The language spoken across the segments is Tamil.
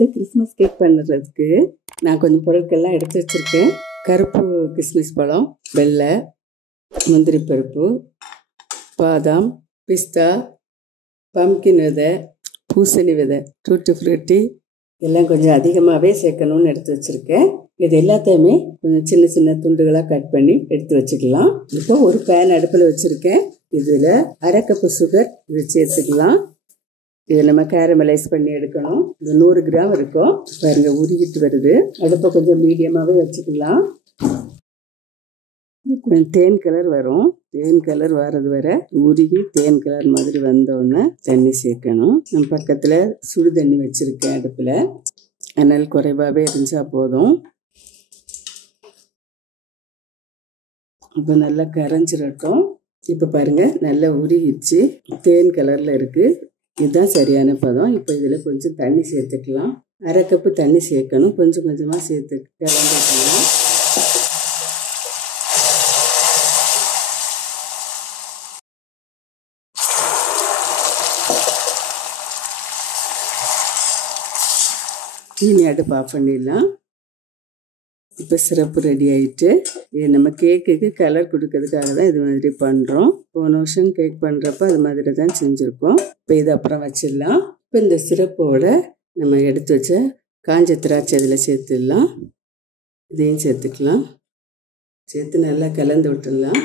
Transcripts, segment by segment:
இந்த கிறிஸ்மஸ் கேக் பண்ணுறதுக்கு நான் கொஞ்சம் பொருட்கள்லாம் எடுத்து வச்சுருக்கேன். கருப்பு கிஸ்மிஸ் பழம், வெள்ளை, முந்திரி பருப்பு, பாதாம், பிஸ்தா, பம்கின் விதை, பூசணி விதை, டூட்டி ஃப்ரூட்டி எல்லாம் கொஞ்சம் அதிகமாகவே சேர்க்கணும்னு எடுத்து வச்சுருக்கேன். இது எல்லாத்தையுமே கொஞ்சம் சின்ன சின்ன துண்டுகளாக கட் பண்ணி எடுத்து வச்சுக்கலாம். இப்போ ஒரு பேன் அடுப்பில் வச்சுருக்கேன். இதில் அரை கப்பு சுகர் இதை சேர்த்துக்கலாம். இதை நம்ம கேரமலைஸ் பண்ணி எடுக்கணும். இது 100 கிராம் இருக்கும். பாருங்க உருகிட்டு வருது. அடுப்பை கொஞ்சம் மீடியமாகவே வச்சுக்கலாம். கொஞ்சம் தேன் கலர் வரும். தேன் கலர் வர்றது வரை உருகி தேன் கலர் மாதிரி வந்தோடனே தண்ணி சேர்க்கணும். நம்ம பக்கத்தில் சுடு தண்ணி வச்சுருக்கேன் அடுப்பில். அதனால் குறைவாகவே இருந்தால் போதும். இப்போ நல்லா கரைஞ்சிடட்டும். இப்போ பாருங்கள் நல்லா உருகிடுச்சு. தேன் கலரில் இருக்குது. இதுதான் சரியான பதம். இப்போ இதில் கொஞ்சம் தண்ணி சேர்த்துக்கலாம். அரை கப்பு தண்ணி சேர்க்கணும். கொஞ்சம் கொஞ்சமாக சேர்த்து கலந்துக்கலாம். இனி அடுப்பு ஆஃப் பண்ணிடலாம். இப்போ சிரப்பு ரெடி ஆகிட்டு, இது நம்ம கேக்குக்கு கலர் கொடுக்கறதுக்காக தான் இது மாதிரி பண்ணுறோம். போன வருஷம் கேக் பண்ணுறப்ப அது மாதிரி தான் செஞ்சுருக்கோம். இப்போ இது அப்புறம் வச்சிடலாம். இப்போ இந்த சிரப்போட நம்ம எடுத்து வச்ச காஞ்ச திராட்சை இதில் சேர்த்துடலாம். இதையும் சேர்த்துக்கலாம். சேர்த்து நல்லா கலந்து விட்டுடலாம்.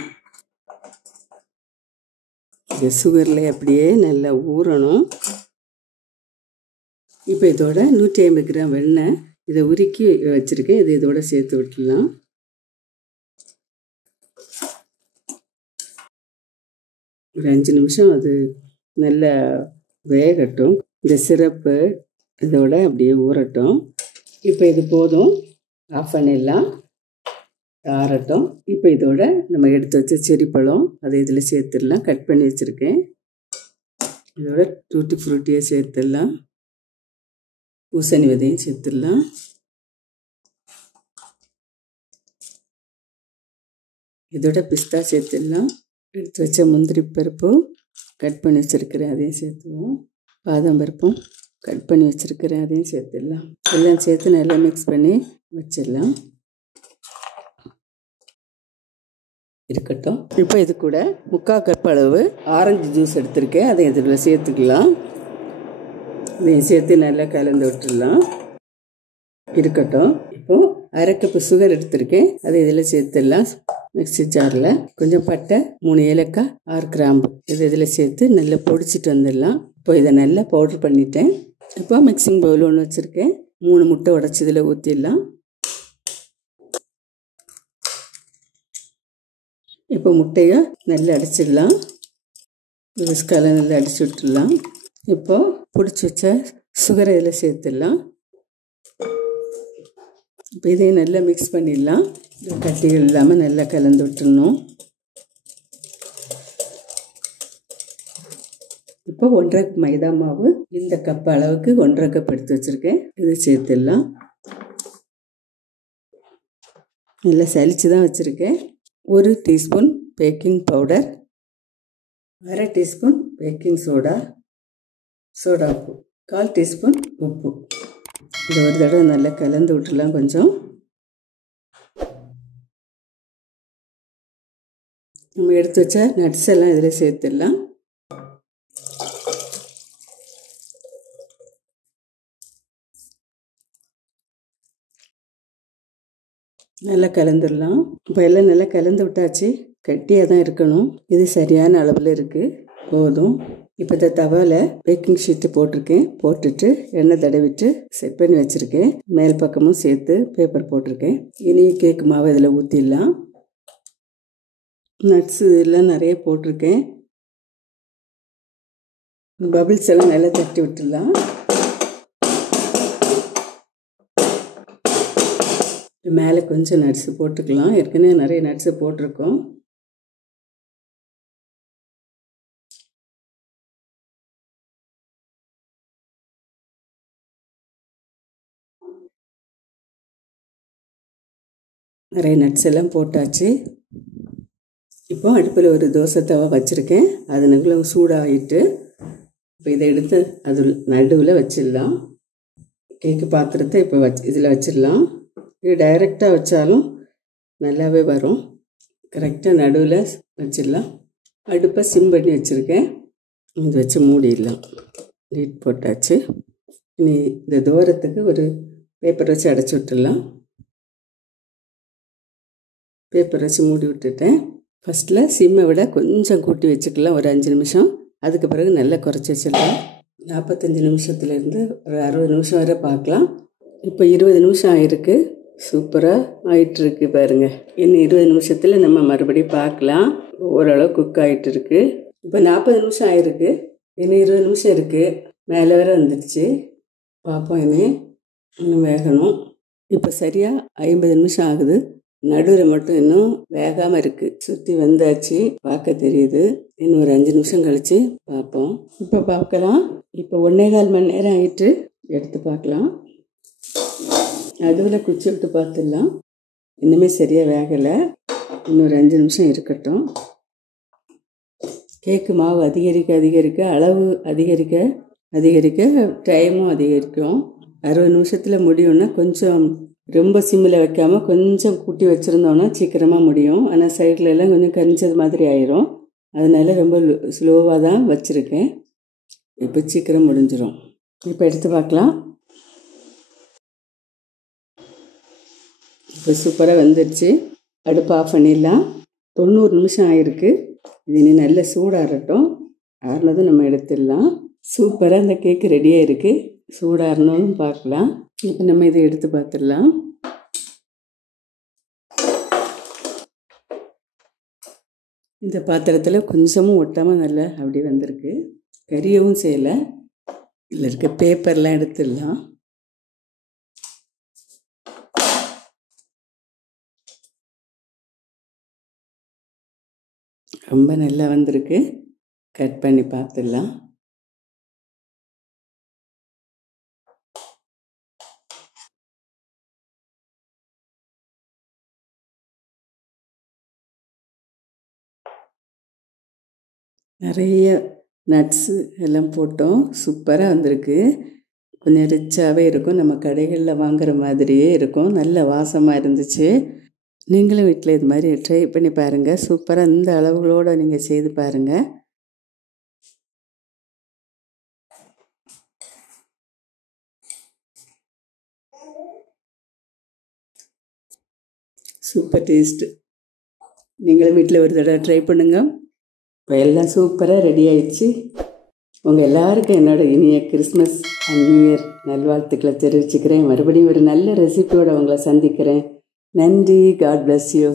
இது சுகரில் அப்படியே நல்லா ஊறணும். இப்போ இதோட 150 கிராம் வெண்ணெய் இதை உருக்கி வச்சுருக்கேன். இது இதோட சேர்த்து விட்டுடலாம். ஒரு 5 நிமிஷம் அது நல்லா வேகட்டும். இந்த சிரப்பு இதோட அப்படியே ஊறட்டும். இப்போ இது போதும், ஆஃப் பண்ணிடலாம். ஆறட்டும். இப்போ இதோட நம்ம எடுத்து வச்ச செரி பழம் அதை இதில் சேர்த்துடலாம். கட் பண்ணி வச்சுருக்கேன். இதோட டூட்டி ஃப்ரூட்டியை சேர்த்துடலாம். பூசணி விதையும் சேர்த்துடலாம். இதோட பிஸ்தா சேர்த்துடலாம். எடுத்து வச்ச முந்திரி பருப்பு கட் பண்ணி வச்சுருக்கிறேன், அதையும் சேர்த்துவோம். பாதாம் பருப்பும் கட் பண்ணி வச்சுருக்கிறேன், அதையும் சேர்த்துடலாம். எல்லாம் சேர்த்து நல்லா மிக்ஸ் பண்ணி வச்சிடலாம். இருக்கட்டும். இப்போ இது கூட 3/4 கப் அளவு ஆரஞ்சு ஜூஸ் எடுத்திருக்கேன், அதை இதில் சேர்த்துக்கலாம். இதையும் சேர்த்து நல்லா கலந்து விட்டுடலாம். இருக்கட்டும். இப்போது அரை கப்பு சுகர் எடுத்திருக்கேன், அதை இதில் சேர்த்துடலாம். மிக்ஸி ஜாரில் கொஞ்சம் பட்டை, 3 ஏலக்காய், 6 கிராம்பு இதை இதில் சேர்த்து நல்லா பொடிச்சிட்டு வந்துடலாம். இப்போ இதை நல்லா பவுட்ரு பண்ணிட்டேன். இப்போ மிக்சிங் பவுல் ஒன்று வச்சுருக்கேன். 3 முட்டை உடச்சி இதில் ஊற்றிடலாம். இப்போ முட்டையை நல்லா அடிச்சிடலாம். விஸ்கால நல்லா அடிச்சு விட்டுடலாம். இப்போது பிடிச்சி வச்ச சுகரை இதில் சேர்த்துடலாம். இப்போ இதையும் நல்லா மிக்ஸ் பண்ணிடலாம். கட்டிகள் இல்லாமல் நல்லா கலந்து விட்டுடணும். இப்போ 1/2 கப் மைதா மாவு, இந்த கப் அளவுக்கு 1/2 கப் எடுத்து வச்சுருக்கேன், இதை சேர்த்துடலாம். நல்லா சலிச்சு தான் வச்சுருக்கேன். 1 டீஸ்பூன் பேக்கிங் பவுடர், அரை டீஸ்பூன் பேக்கிங் சோடா உப்பு, 1/4 டீஸ்பூன் உப்பு. இதை ஒரு தடவை நல்லா கலந்து விட்டுடலாம். கொஞ்சம் நம்ம எடுத்து வச்ச நட்ஸ் எல்லாம் இதில் சேர்த்துடலாம். நல்லா கலந்துடலாம். இப்போ எல்லாம் நல்லா கலந்து விட்டாச்சு. கட்டியாக தான் இருக்கணும். இது சரியான அளவில் இருக்குது, போதும். இப்போ இந்த தவாவில் பேக்கிங் ஷீட்டு போட்டிருக்கேன். போட்டுட்டு எண்ணெய் தடவிட்டு செட் பண்ணி வச்சுருக்கேன். மேல் பக்கமும் சேர்த்து பேப்பர் போட்டிருக்கேன். இனி கேக் மாவு இதில் ஊற்றிடலாம். நட்ஸு எல்லாம் நிறைய போட்டிருக்கேன். பபிள்ஸ் எல்லாம் நல்லா தட்டி விட்டுடலாம். மேலே கொஞ்சம் நட்ஸு போட்டுக்கலாம். ஏற்கனவே நிறைய நட்ஸு போட்டிருக்கோம். நிறைய நட்ஸ் எல்லாம் போட்டாச்சு. இப்போ அடுப்பில் ஒரு தோசை தவா வச்சுருக்கேன். அது நல்லா சூடாகிட்டு இப்போ இதை எடுத்து அது நடுவில் வச்சிடலாம். கேக்கு பாத்திரத்தை இப்போ இதில் வச்சிடலாம். இது டைரெக்டாக வச்சாலும் நல்லாவே வரும். கரெக்டாக நடுவில் வச்சிடலாம். அடுப்பை சிம் பண்ணி வச்சுருக்கேன். இது வச்சு மூடிடலாம். லிட் போட்டாச்சு. இனி இந்த தூரத்துக்கு ஒரு பேப்பர் வச்சு அடைச்சி விட்டுடலாம். பேப்பர் வச்சு மூடி விட்டுட்டேன். ஃபஸ்ட்டில் சிம்மை விட கொஞ்சம் கூட்டி வச்சுக்கலாம், ஒரு 5 நிமிஷம். அதுக்கு பிறகு நல்லா குறைச்சி வச்சிடலாம். 45 நிமிஷத்துலேருந்து ஒரு 60 நிமிஷம் வரை பார்க்கலாம். இப்போ 20 நிமிஷம் ஆகிருக்கு. சூப்பராக ஆகிட்டுருக்கு பாருங்கள். இன்னும் 20 நிமிஷத்தில் நம்ம மறுபடியும் பார்க்கலாம். ஓரளவு குக் ஆகிட்டுருக்கு. இப்போ 40 நிமிஷம் ஆகிருக்கு. இன்னும் 20 நிமிஷம் இருக்குது. மேலே வேற வந்துடுச்சு. பார்ப்போம். இன்னும் வேகணும். இப்போ சரியாக 50 நிமிஷம் ஆகுது. நடுவில் மட்டும் இன்னும் வேகாமல் இருக்குது. சுற்றி வந்தாச்சு, பார்க்க தெரியுது. இன்னும் ஒரு 5 நிமிஷம் கழித்து பார்ப்போம். இப்போ பார்க்கலாம். இப்போ 1.25 மணி நேரம் ஆகிட்டு எடுத்து பார்க்கலாம். நடுவில் குச்சி விட்டு பார்த்துடலாம். இன்னுமே சரியாக வேகலை. இன்னும் ஒரு 5 நிமிஷம் இருக்கட்டும். கேக்கு மாவு அதிகரிக்க அளவு அதிகரிக்க டைமும் அதிகரிக்கும். 60 நிமிஷத்தில் முடியும்னா கொஞ்சம் ரொம்ப சிம்மில் வைக்காமல் கொஞ்சம் கூட்டி வச்சுருந்தோன்னா சீக்கிரமாக முடியும். ஆனால் சைடில் எல்லாம் கொஞ்சம் கரிஞ்சது மாதிரி ஆயிரும். அதனால ரொம்ப ஸ்லோவாக தான் வச்சுருக்கேன். இப்போ சீக்கிரம் முடிஞ்சிடும். இப்போ எடுத்து பார்க்கலாம். இப்போ சூப்பராக வந்துடுச்சு. அடுப்பு ஆஃப் பண்ணிடலாம். 90 நிமிஷம் ஆகிருக்கு. இது இனி நல்ல சூடாகட்டும். ஆறுனதும் நம்ம எடுத்துடலாம். சூப்பராக இந்த கேக்கு ரெடியாக இருக்குது. சூடாகணும்னு பார்க்கலாம். இப்போ நம்ம இதை எடுத்து பார்த்துடலாம். இந்த பாத்திரத்தில் கொஞ்சமும் ஒட்டாமல் நல்லா அப்படி வந்திருக்கு. கரியவும் செய்யலை. இதில் இருக்க பேப்பர்லாம் எடுத்துடலாம். ரொம்ப நல்லா வந்திருக்கு. கட் பண்ணி பார்த்துடலாம். நிறைய நட்ஸு எல்லாம் போட்டோம். சூப்பராக வந்திருக்கு. கொஞ்சம் ரிச்சாகவே இருக்கும். நம்ம கடைகளில் வாங்குகிற மாதிரியே இருக்கும். நல்ல வாசமாக இருந்துச்சு. நீங்களும் வீட்டில் இது மாதிரி ட்ரை பண்ணி பாருங்கள். சூப்பராக இந்த அளவுகளோடு நீங்கள் செய்து பாருங்கள். Super taste. நீங்களும் வீட்டில் ஒரு தடவை ட்ரை பண்ணுங்கள். இப்போ எல்லாம் சூப்பராக ரெடி ஆயிடுச்சு. உங்கள் எல்லாருக்கும் என்னோடய இனிய கிறிஸ்மஸ் அண்ட் நியூ இயர் நல்வாழ்த்துக்களை தெரிவிச்சுக்கிறேன். மறுபடியும் ஒரு நல்ல ரெசிபியோடு உங்களை சந்திக்கிறேன். நன்றி. God bless you.